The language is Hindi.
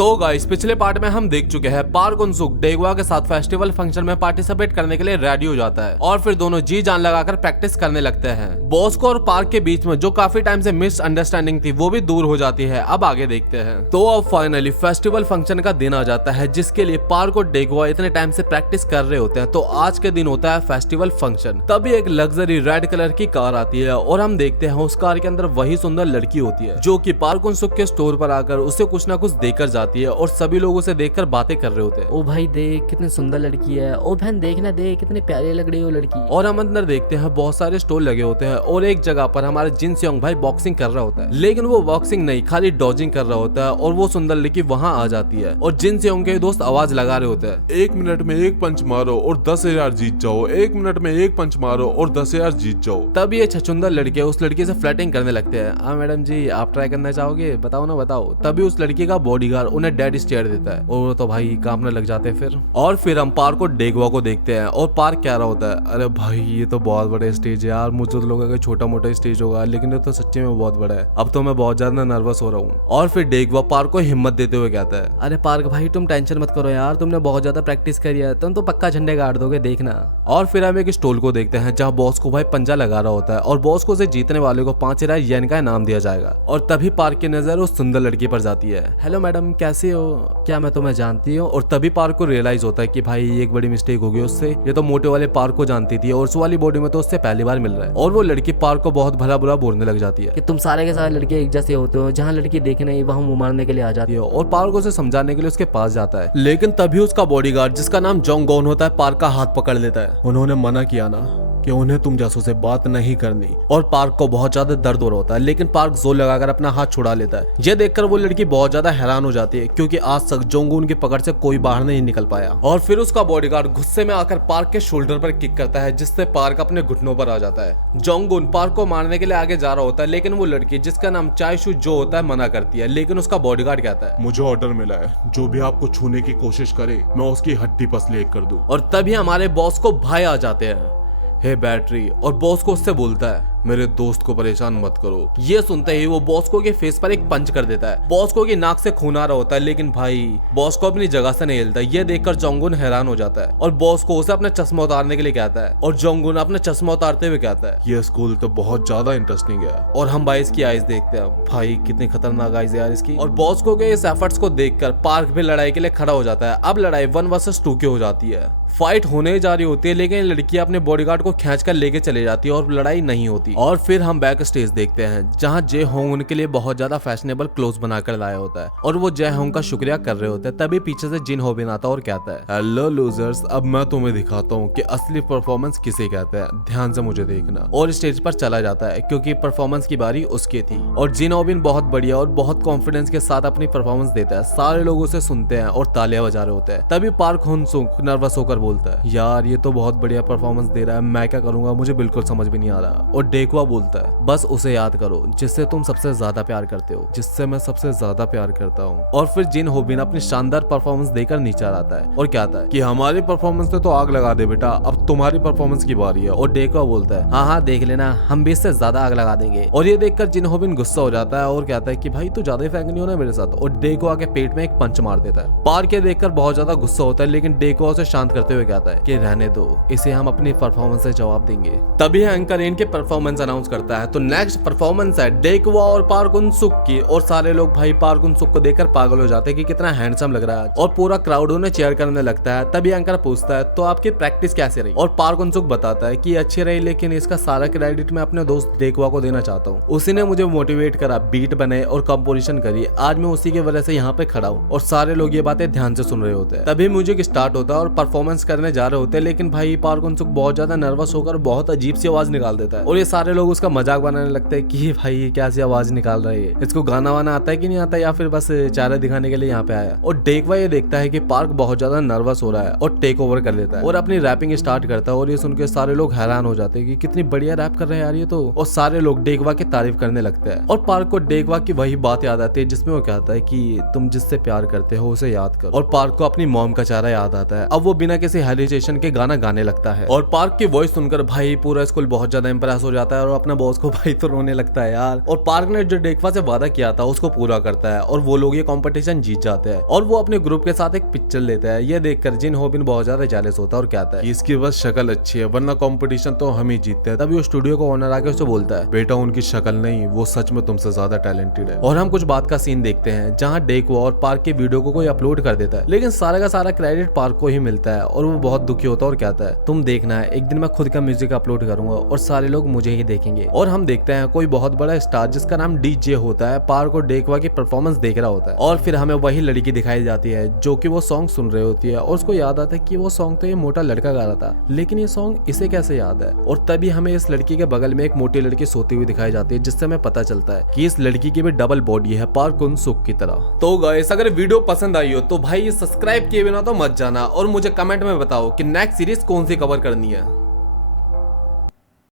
तो गाइस पिछले पार्ट में हम देख चुके हैं पार्क उनसुक डेगवा के साथ फेस्टिवल फंक्शन में पार्टिसिपेट करने के लिए रेडी हो जाता है और फिर दोनों जी जान लगाकर प्रैक्टिस करने लगते हैं। बॉस्को और पार्क के बीच में जो काफी टाइम से मिसअंडरस्टैंडिंग थी वो भी दूर हो जाती है। अब आगे देखते हैं। तो अब फाइनली फेस्टिवल फंक्शन का दिन आ जाता है जिसके लिए पार्क और डेगवा इतने टाइम से प्रैक्टिस कर रहे होते हैं। तो आज के दिन होता है फेस्टिवल फंक्शन। तभी एक लग्जरी रेड कलर की कार आती है और हम देखते हैं उस कार के अंदर वही सुंदर लड़की होती है जो कि पार्क उनसुक के स्टोर पर आकर उसे कुछ ना कुछ देकर जाती है और सभी लोग उसे देखकर बातें कर रहे होते हैं। ओ भाई देख कितनी सुंदर लड़की है। ओ बहन देखना देख कितनी प्यारी लग रही है वो लड़की। और हम अंदर देखते हैं बहुत सारे स्टोर लगे होते हैं और एक जगह पर हमारे जिन सेओंग भाई बॉक्सिंग कर रहा होता है, लेकिन वो बॉक्सिंग नहीं खाली डॉजिंग कर रहा होता है और वो सुंदर लड़की वहाँ आ जाती है और जिन सेओंग के दोस्त आवाज लगा रहे होते हैं 1 मिनट में 1 पंच मारो और 10,000 जीत जाओ। 1 मिनट में 1 पंच मारो और 10,000 जीत जाओ। तब ये छछुंदर लड़के उस लड़की से फ्लर्टिंग करने लगते हैं। हाँ मैडम जी आप ट्राई करना चाहोगे, बताओ ना बताओ। तभी उस लड़की का बॉडीगार्ड उन्हें डेड स्टेयर देता है और वो तो भाई कांपने लग जाते हैं फिर। और फिर हम पार्क और डेगवा को देखते हैं और पार्क कह रहा होता है अरे भाई ये तो बहुत बड़ा स्टेज है यार, मुझे तो लगा छोटा मोटा स्टेज होगा लेकिन ये तो सच्ची में बहुत बड़ा है। अब तो मैं बहुत ज्यादा नर्वस हो रहा हूँ। और फिर डेगवा पार्क को हिम्मत देते हुए कहता है अरे पार्क भाई तुम टेंशन मत करो यार, तुमने बहुत ज्यादा प्रैक्टिस करी है, तुम तो पक्का झंडे गाड़ दोगे देखना। और फिर हम एक स्टॉल को देखते हैं जहाँ बॉस को भाई पंजा लगा रहा होता है और बॉस को से जीतने वाले को 5,000 येन का इनाम दिया जाएगा। और तभी पार्क की नजर उस सुंदर लड़की पर जाती है। हेलो मैडम कैसे हो, क्या मैं तुम्हें जानती हूँ? और तभी पार्क को रियलाइज होता है कि भाई एक बड़ी मिस्टेक हो गई उससे, ये तो मोटे वाले पार्क को जानती थी और उस वाली बॉडी में तो उससे पहली बार मिल रहा है। और वो लड़की पार्क को बहुत भला बुरा बोलने लग जाती है कि तुम सारे के सारे लड़के एक जैसे होते हो, जहाँ लड़की देखे नहीं वहाँ मुंह मारने के लिए आ जाती है। और पार्क उसे समझाने के लिए उसके पास जाता है, लेकिन तभी उसका बॉडीगार्ड जिसका नाम जोंग गॉन होता है पार्क का हाथ पकड़ लेता है। उन्होंने मना किया ना कि उन्हें तुम जैसों से बात नहीं करनी। और पार्क को बहुत ज्यादा दर्द हो रहा होता है लेकिन पार्क जोर लगाकर अपना हाथ छुड़ा लेता है। यह देखकर वो लड़की बहुत ज्यादा हैरान हो जाती है क्योंकि आज तक जोंगून की पकड़ से कोई बाहर नहीं निकल पाया। और फिर उसका बॉडीगार्ड गुस्से में आकर पार्क के शोल्डर पर किक करता है जिससे पार्क अपने घुटनों पर आ जाता है। जोंगून पार्क को मारने के लिए आगे जा रहा होता है लेकिन वो लड़की जिसका नाम चायशु जो होता है मना करती है, लेकिन उसका बॉडीगार्ड कहता है मुझे ऑर्डर मिला है जो भी आपको छूने की कोशिश करे मैं उसकी हड्डी पसली कर दूं। और तभी हमारे बॉस को भाई आ जाते हैं हे बैटरी, और बॉस को उससे बोलता है मेरे दोस्त को परेशान मत करो। ये सुनते ही वो बॉस्को के फेस पर एक पंच कर देता है। बॉस्को की नाक से खून आ रहा होता है लेकिन भाई बॉस्को अपनी जगह से नहीं हिलता। ये देखकर जोंगुन हैरान हो जाता है और बॉस्को उसे अपना चश्मा उतारने के लिए कहता है और जोंगुन अपना चश्मा उतारते हुए कहता है ये स्कूल तो बहुत ज्यादा इंटरेस्टिंग है। और हम भाई इसकी आइज देखते हैं, भाई कितनी खतरनाक आइज यार इसकी। और बॉस्को के इस एफर्ट्स को देखकर पार्क भी लड़ाई के लिए खड़ा हो जाता है। अब लड़ाई 1 वर्सेस 2 की हो जाती है। फाइट होने जा रही होती है लेकिन लड़की अपने बॉडीगार्ड को खींचकर लेके चले जाती है और लड़ाई नहीं होती। और फिर हम बैक स्टेज देखते हैं जहां जे होंग उनके लिए बहुत ज्यादा फैशनेबल क्लोथ बनाकर लाया होता है और वो जे होंग का शुक्रिया कर रहे होते हैं। तभी पीछे से जिन होबिन आता है और कहता है हेलो लूजर्स, अब मैं तुम्हें दिखाता हूँ कि असली परफॉर्मेंस किसे कहते हैं, ध्यान से मुझे देखना। और स्टेज पर चला जाता है क्योंकि परफॉर्मेंस की बारी उसकी थी। और जिन होबिन बहुत बढ़िया और बहुत कॉन्फिडेंस के साथ अपनी परफॉर्मेंस देता है। सारे लोग उसे सुनते हैं और तालियां बजा रहे होते हैं। तभी पार्क हुनसुक नर्वस होकर बोलता है यार ये तो बहुत बढ़िया परफॉर्मेंस दे रहा है, मैं क्या करूंगा मुझे बिल्कुल समझ भी नहीं आ रहा। और डेकवा बोलता है बस उसे याद करो जिससे तुम सबसे ज्यादा प्यार करते हो, जिससे मैं सबसे ज्यादा प्यार करता हूँ। और फिर जिन होबिन अपनी शानदार परफॉर्मेंस देकर नीचे आता है और कहता है कि हमारी परफॉर्मेंस ने तो आग लगा दे बेटा, अब तुम्हारी परफॉर्मेंस की बारी है। और डेकवा बोलता है हाँ हाँ देख लेना, हम भी इससे ज्यादा आग लगा देंगे। और ये देखकर जिन होबिन गुस्सा हो जाता है और कहता है कि भाई तू ज्यादा फ्रैंक नहीं होना मेरे साथ। और डेकवा के पेट में एक पंच मार देता है। पार्क ये देखकर बहुत ज्यादा गुस्सा होता है लेकिन डेकवा उसे शांत करते हुए कहता है कि रहने दो, इसे हम अपनी परफॉर्मेंस से जवाब देंगे। तभी एंकर इनके परफॉर्मेंस अनाउंस करता है। तो नेक्स्ट परफॉर्मेंस है डेकवा और पार्क उनसुक की। और सारे लोग भाई पार्क उनसुक को देखकर पागल हो जाते हैं कि कितना हैंडसम लग रहा है और पूरा क्राउड उन्हें चेयर करने लगता है। तभी एंकर पूछता है तो आपकी प्रैक्टिस कैसे रही? और पार्क उनसुक बताता है कि अच्छी रही लेकिन इसका सारा क्रेडिट मैं अपने दोस्त डेकवा को देना चाहता हूँ। उसी ने मुझे मोटिवेट करा, बीट बने और कंपोजिशन करी। आज मैं उसी की वजह से यहाँ पे खड़ा हूँ। और सारे लोग ये बातें ध्यान से सुन रहे होते हैं। तभी म्यूजिक स्टार्ट होता है और परफॉर्मेंस करने जा रहे होते हैं लेकिन भाई पार्क उनसुक बहुत ज्यादा नर्वस होकर बहुत अजीब सी आवाज निकाल देता है। और ये सारे लोग उसका मजाक बनाने लगते हैं कि भाई ये क्या सी आवाज निकाल रही है, इसको गाना वाना आता है कि नहीं आता या फिर बस चारा दिखाने के लिए यहाँ पे आया। और डेकवा ये देखता है कि पार्क बहुत ज्यादा नर्वस हो रहा है और टेक ओवर कर लेता है और अपनी रैपिंग स्टार्ट करता है। और ये सुनकर सारे लोग हैरान हो जाते हैं कि कितनी बढ़िया रैप कर रहे हैं यार ये तो। और सारे लोग डेकवा की तारीफ करने लगते हैं। और पार्क को डेकवा की वही बात याद आती है जिसमें वो कहता है कि तुम जिससे प्यार करते हो उसे याद करो। और पार्क को अपनी मॉम का चेहरा याद आता है। अब वो बिना किसी हेजिटेशन के गाना गाने लगता है। और पार्क की वॉइस सुनकर भाई पूरा स्कूल बहुत ज्यादा इंप्रेस हो जाता आता है और अपने बॉस को भाई तो रोने लगता है यार। और पार्क ने जो डेकवा से वादा किया था उसको पूरा करता है और वो लोग ये कंपटीशन जीत जाते हैं और वो अपने ग्रुप के साथ एक पिक्चर लेता है। ये देखकर जिन होबिन बहुत ज्यादा जेलस होता है और कहता है कि इसकी बस शक्ल अच्छी है, वरना कंपटीशन तो हम ही जीतते हैं। तभी वो स्टूडियो का ओनर आके उससे बोलता है बेटा उनकी शक्ल नहीं, वो सच में तुमसे ज्यादा टैलेंटेड है। और हम कुछ बात का सीन देखते हैं जहाँ डेकवा और पार्क के वीडियो को कोई अपलोड कर देता है, लेकिन सारा का सारा क्रेडिट पार्क को ही मिलता है और वो बहुत दुखी होता है और कहता है तुम देखना है एक दिन मैं खुद का म्यूजिक अपलोड करूंगा और सारे लोग मुझे ही देखेंगे। और हम देखते हैं कोई बहुत बड़ा स्टार जिसका नाम डीजे होता है पार्क और डेकवा की परफॉर्मेंस देख रहा होता है और फिर हमें वही लड़की दिखाई जाती है जो कि वो सॉन्ग सुन रही होती है और उसको याद आता है कि वो सॉन्ग तो ये मोटा लड़का गा रहा था, लेकिन ये सॉन्ग इसे कैसे याद है। और तभी हमें इस लड़की के बगल में एक मोटी लड़की सोती हुई दिखाई जाती है जिससे हमें पता चलता है कि इस लड़की की भी डबल बॉडी है पार्क उन सुख की तरह। तो गाइस अगर वीडियो पसंद आई हो तो भाई सब्सक्राइब किए बिना तो मत जाना और मुझे कमेंट में बताओ कि नेक्स्ट सीरीज कौन सी कवर करनी है।